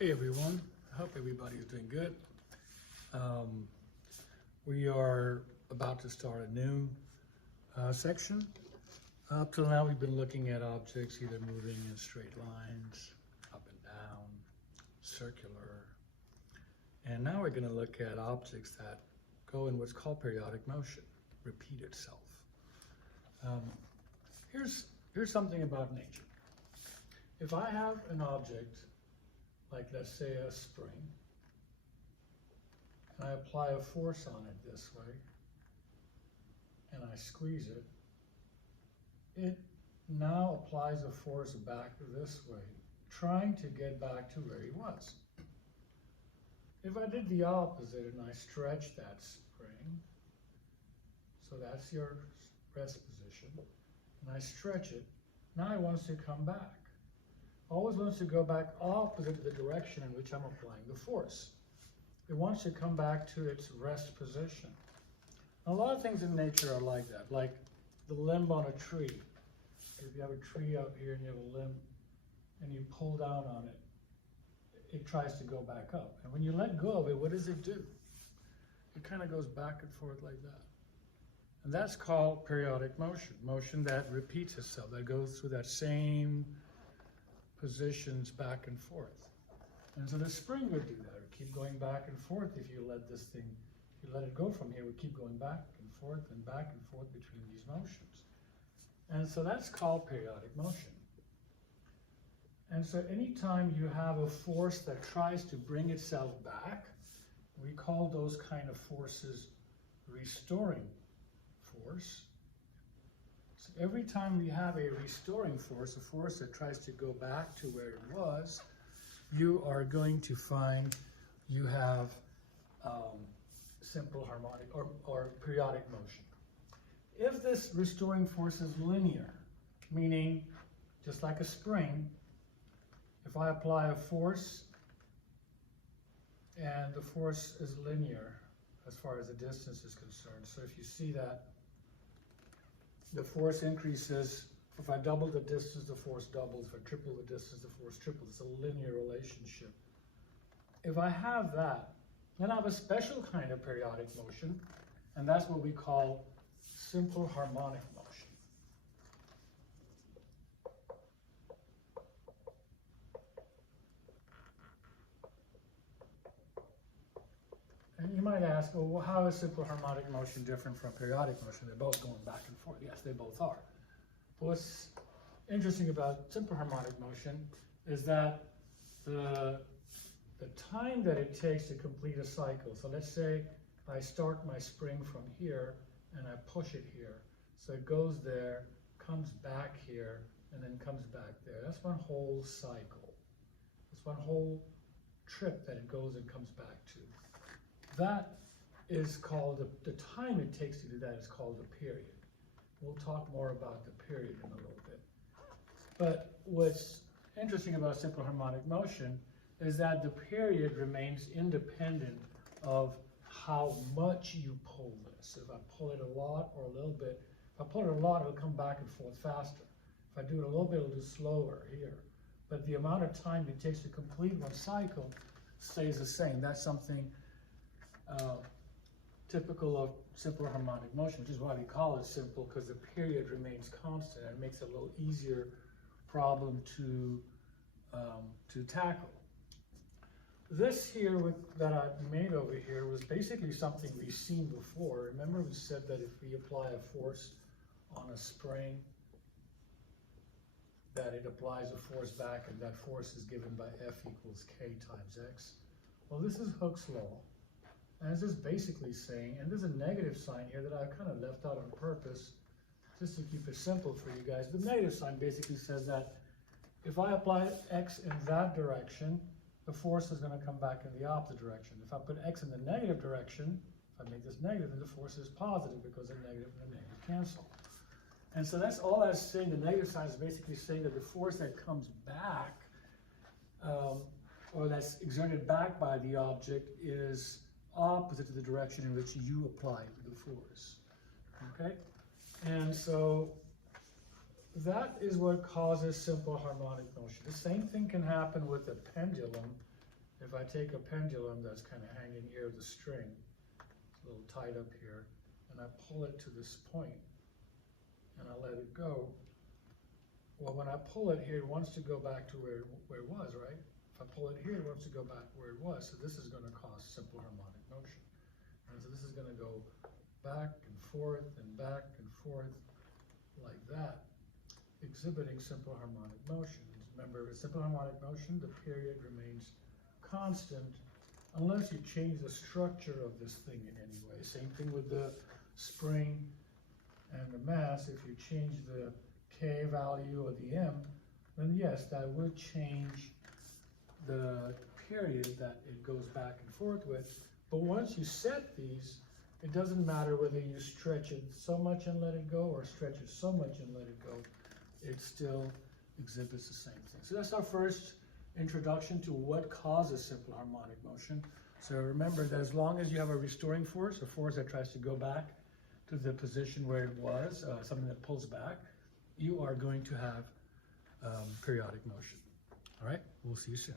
Hey everyone, I hope everybody is doing good. We are about to start a new section. Up till now we've been looking at objects either moving in straight lines, up and down, circular. And now we're going to look at objects that go in what's called periodic motion, repeat itself. Here's something about nature. If I have an object, like let's say a spring, and I apply a force on it this way, and I squeeze it, it now applies a force back this way, trying to get back to where he was. If I did the opposite and I stretch that spring, so that's your rest position, and I stretch it, now it wants to come back. Always wants to go back opposite to the direction in which I'm applying the force. It wants to come back to its rest position. A lot of things in nature are like that, like the limb on a tree. If you have a tree out here and you have a limb and you pull down on it, it tries to go back up. And when you let go of it, what does it do? It kind of goes back and forth like that. And that's called periodic motion, motion that repeats itself, that goes through that same positions back and forth. And so the spring would do that. It would keep going back and forth if you let this thing, if you let it go from here, it would keep going back and forth between these motions. And so that's called periodic motion. And so anytime you have a force that tries to bring itself back, we call those kind of forces restoring force. So every time we have a restoring force, a force that tries to go back to where it was, you are going to find you have simple harmonic or periodic motion. If this restoring force is linear, meaning just like a spring, if I apply a force and the force is linear as far as the distance is concerned, so if you see that the force increases, if I double the distance, the force doubles. If I triple the distance, the force triples. It's a linear relationship. If I have that, then I have a special kind of periodic motion, and that's what we call simple harmonic motion. And you might ask, well, how is simple harmonic motion different from periodic motion? They're both going back and forth. Yes, they both are. But what's interesting about simple harmonic motion is that the time that it takes to complete a cycle. So let's say I start my spring from here and I push it here. So it goes there, comes back here, and then comes back there. That's one whole cycle. That's one whole trip that it goes and comes back to. That is called, the time it takes to do that is called the period. We'll talk more about the period in a little bit. But what's interesting about simple harmonic motion is that the period remains independent of how much you pull this. If I pull it a lot or a little bit, if I pull it a lot, it'll come back and forth faster. If I do it a little bit, it'll do slower here. But the amount of time it takes to complete one cycle stays the same. That's something typical of simple harmonic motion, which is why we call it simple, because the period remains constant and it makes it a little easier problem to tackle. This here that I made over here was basically something we've seen before. Remember we said that if we apply a force on a spring, that it applies a force back, and that force is given by F equals K times X. Well, this is Hooke's law. And this is basically saying, and there's a negative sign here that I kind of left out on purpose, just to keep it simple for you guys. The negative sign basically says that if I apply X in that direction, the force is going to come back in the opposite direction. If I put X in the negative direction, if I make this negative, then the force is positive because the negative and the negative cancel. And so that's all that's saying. The negative sign is basically saying that the force that comes back, or that's exerted back by the object, is opposite to the direction in which you apply the force. Okay? And so that is what causes simple harmonic motion. The same thing can happen with a pendulum If I take a pendulum that's kind of hanging here, the string, it's a little tied up here, and I pull it to this point, and I let it go, well, when I pull it here, it wants to go back to where it was, right? If I pull it here, it wants to go back where it was, so this is going to cause simple harmonic motion. And so this is going to go back and forth like that, exhibiting simple harmonic motion. Remember, with simple harmonic motion, the period remains constant unless you change the structure of this thing in any way. Same thing with the spring and the mass. If you change the K value or the M, then yes, that would change the period that it goes back and forth with. But once you set these, it doesn't matter whether you stretch it so much and let it go or stretch it so much and let it go. It still exhibits the same thing. So that's our first introduction to what causes simple harmonic motion. So remember that as long as you have a restoring force, a force that tries to go back to the position where it was, something that pulls back, you are going to have periodic motion. All right, we'll see you soon.